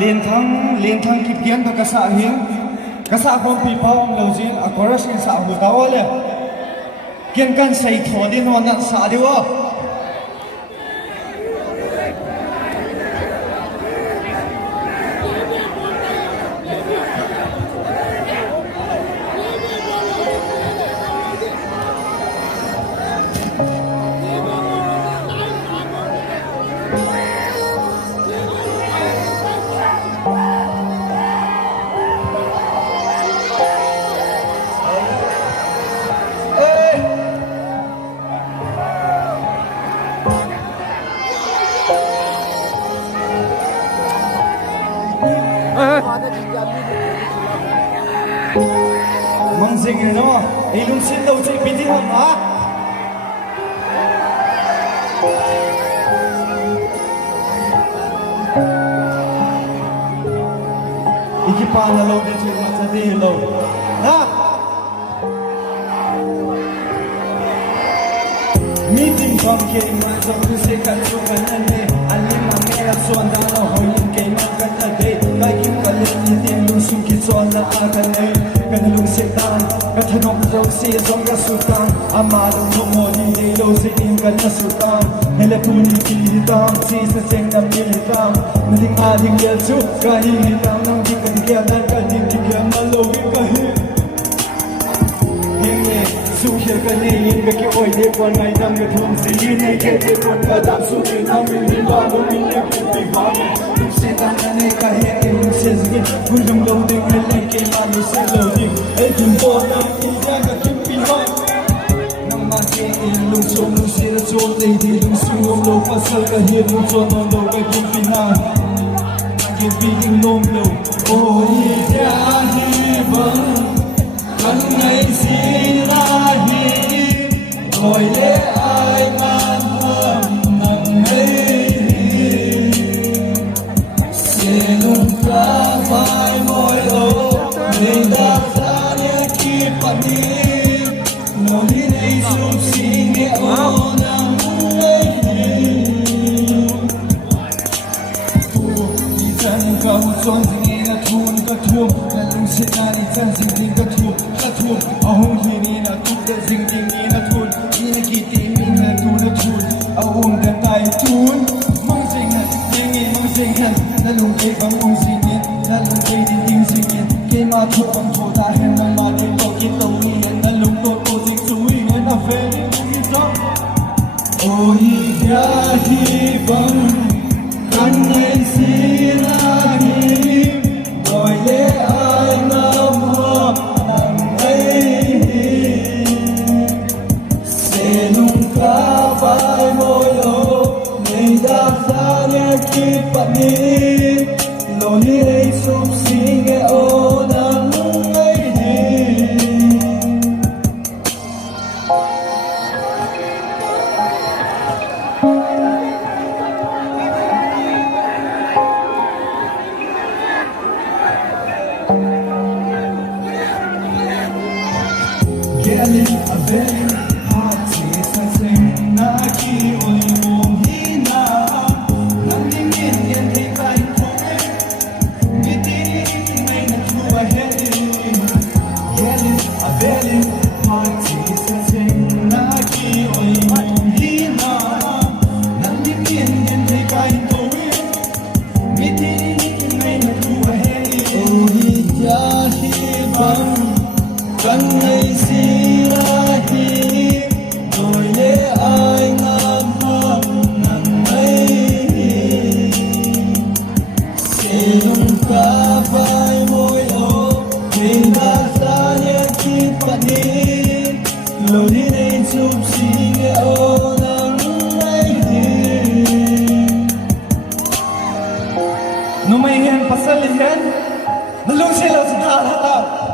liên thăng kịp kiến và cả xã không bị phong lâu gì có rất nhiều xã hội taoเลยkiến căn xây thọ đi nó nặng xã đi wa mang gì nó ilung xin đâu chị biết gì không hả ikipa là lâu để chị mà sẽ đi lâu ha meeting from kia mà trong cái xe cắt xuống cái này anh em mà nghe là xuân đã nó hồi lên cái mà cái này đây cái kim cái lên như tiền lung sung kia xuân là cái này cái lung xe tan cái thân ông dâu xe giống cái sultan ama đông đông mồi đi đâu sẽ in cái nhà sultan hay là tuni kỳ tam si sẽ xem năm mươi tam nên tiếng ai tiếng kia chú cái hi tam năm tiếng cái kia dan cái tiếng kia mà lâu cái hi su here cái này in cái kia oi để quan ngày năm cái thùng gì này cái để quan cái đam su cái năm mình lo lo mình cái bị vắng lúc xe tan cái này cái hi lúc xe gì cũng giống lâu tiếng cái này cái mà lúc xe lâu tiếng ấy chúng tôi đang đi ra cái chuyện bị vắng năm mà cái lúc xuống lúc xe đã xuống đây thì lúc xuống lâu phát sơ cái hi lúc xuống lâu cái chuyện bị nào cái bị kinh lông lâu ôi ya hi vắng anh ngày xin ra hi rồi để ai mang thơm nặng ấy sẽ luôn ta phải môi ô để ta ra nhớ khi bạn đi nó đi đây giúp xin nghe ô nắng ấy đi chân cầu chọn gì là thun có thua là lung sẽ ra đi chân gì có thua ahong hini na tuda zingding ni na tun ina kiti min na tuna tun ahong ka tai tun mong sing han yengi mong sing han na lung ke bang mong sing yin na lung ke din ding sing yin ke ma thu bang thu ta hem na ma din to ki to ni na lung to to sing sui na na fe ni ni so o hi ya hi bang kan nei si na hi rồi để ai nam ho phải môi lô ngày đã ra nhé khi bạn đi lối đi đây xúc xí nghe ô nắng ấy get in a bed Hãy Pasal lihat, belum sila sudah.